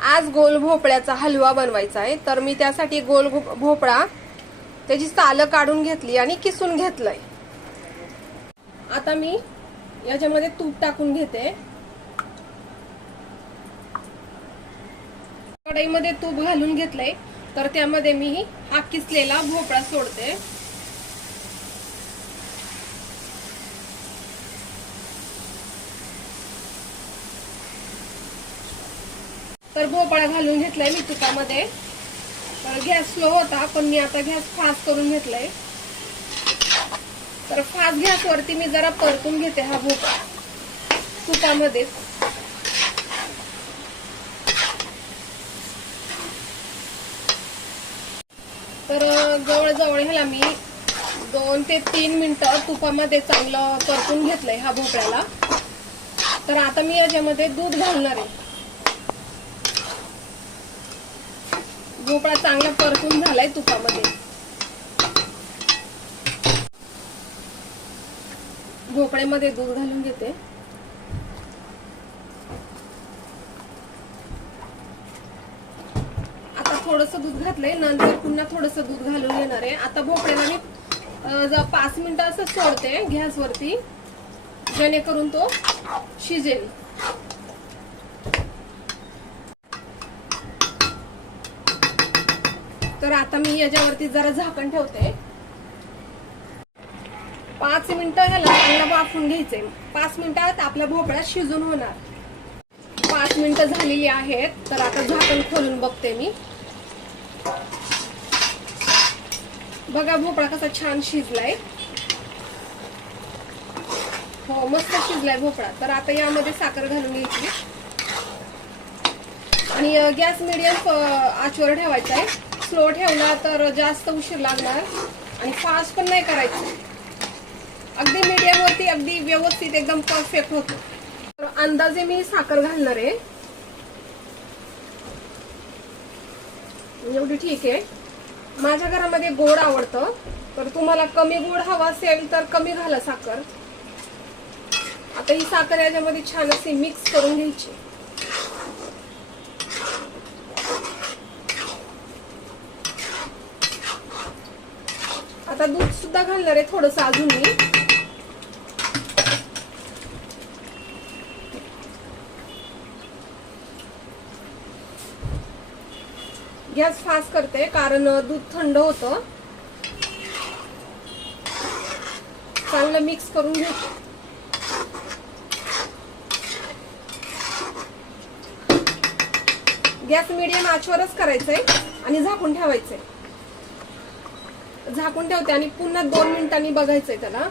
आज गोल भोपळ्याचा हलवा बनवायचा आहे, तर मी त्यासाठी गोल भोपळा त्याची सालं काढून घेतली आणि किसून घेतलंय. आता मी याच्यामध्ये तूप टाकून घेते. कढईमध्ये तूप घालून घेतलंय, तर त्यामध्ये मी हा किसलेला भोपळा सोडते. तर भोपळा घालून घेतलाय मी तुपामध्ये. तर गॅस स्लो होता, पण मी आता गॅस फास्ट करून घेतलाय. तर फास्ट गॅसवरती मी जरा परतून घेते हा भोपळा तुपामध्ये. तर जवळजवळ ह्याला मी 2 ते 3 मिनिटं तुपामध्ये चांगलं परतून घेतलंय हा भोपळ्याला. तर आता मी याच्यामध्ये दूध घालणार आहे. भोपळा चांगला परतून झालाय तुपामध्ये. भोपळ्यामध्ये दूध घालून घेते. आता थोडंसं दूध घातलंय, नंतर पुन्हा थोडंसं दूध घालून घेणार आहे. आता भोपळ्याला मी 5 मिनिटं असं सोडते गॅसवरती, जेणेकरून तो शिजेल. तर आता मी याच्यावरती जरा झाकण ठेवते. 5 मिनिटं ह्याला चांगला वाफून घ्यायचंय. 5 मिनिटात आपला भोपळा शिजून होणार. 5 मिनिटं झालेली आहेत. तर आता झाकण खोलून बघते मी. बघा भोपळा कसा छान शिजलाय. हो, मस्त शिजलाय भोपळा. तर आता यामध्ये साखर घालून घ्यायची आणि गॅस मिडियम आचेवर ठेवायचा आहे. स्लो ठेवला तर जास्त उशीर लागणार आणि फास्ट पण नाही करायचं. अगदी मीडियम वरती अगदी व्यवस्थित एकदम परफेक्ट होतो. तर अंदाजे मी साखर घालणार आहे. एवढी ठीक आहे. माझ्या घरामध्ये गोड आवडतं, तर तुम्हाला कमी गोड हवा असेल तर कमी घाला साखर. आता ही साखर याच्यामध्ये छान अशी मिक्स करून घ्यायची. आता दूध सुद्धा घालणार आहे थोडंसं अजून मी. गॅस फास्ट करते कारण दूध थंड होतं. चांगलं मिक्स करून घेते. गॅस मीडियम आचेवरच करायचंय आणि झाकून ठेवायचंय. झाकून ठेवते आणि पुन्हा 2 मिनिटांनी बघायचंय त्याला.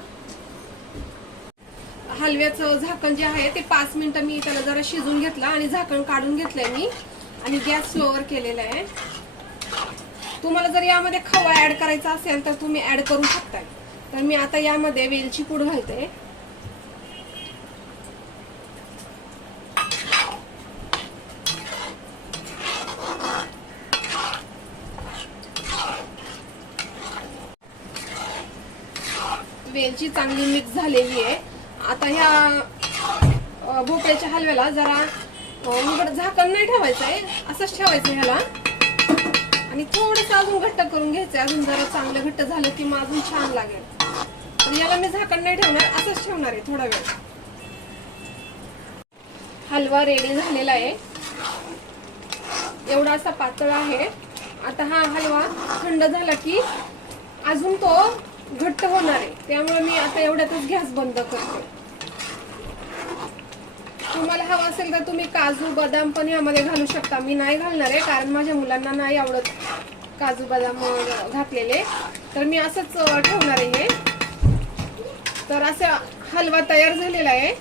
हलव्याचं झाकण जे आहे ते 5 मिनिटं मी त्याला जरा शिजून घेतलं आणि झाकण काढून घेतलंय मी आणि गॅस स्लोवर केलेला आहे. तुम्हाला जर यामध्ये खवा ऍड करायचा असेल तर तुम्ही ऍड करू शकता. तर मी आता यामध्ये वेलची पूड घालते. वेलची चांगली मिक्स झालेली आहे. आता ह्या भोपळ्याच्या हलव्याला जरा झाकण नाही ठेवायचंय, असंच ठेवायचं ह्याला आणि थोडंसं अजून घट्ट करून घ्यायचंय. अजून जरा चांगलं घट्ट झालं की मग अजून छान लागेल. तर याला मी झाकण नाही ठेवणार, असंच ठेवणार आहे थोडा वेळ. हलवा रेडी झालेला आहे. एवढा असा पातळ आहे. आता हा हलवा थंड झाला की अजून तो घट्ट होणार आहे. त्यामुळे मी आता एवढ्यातच गॅस बंद करते. तुम्हाला हवा असेल तर तुम्ही काजू बदाम पण यामध्ये घालू शकता. मी नाही घालणार आहे कारण माझ्या मुलांना नाही आवडत काजू बदाम घातलेले. तर मी असंच ठेवणार आहे. तर असा हलवा तयार झालेला आहे.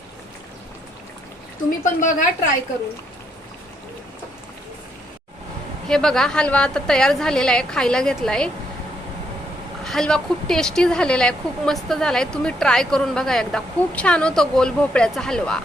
तुम्ही पण बघा ट्राय करून. हे बघा हलवा आता तयार झालेला आहे. खायला घेतलाय. हलवा खूप टेस्टी झालेला आहे. खूप मस्त झालाय. तुम्ही ट्राय करून बघा एकदा. खूप छान होतो गोल भोपळ्याचा हलवा.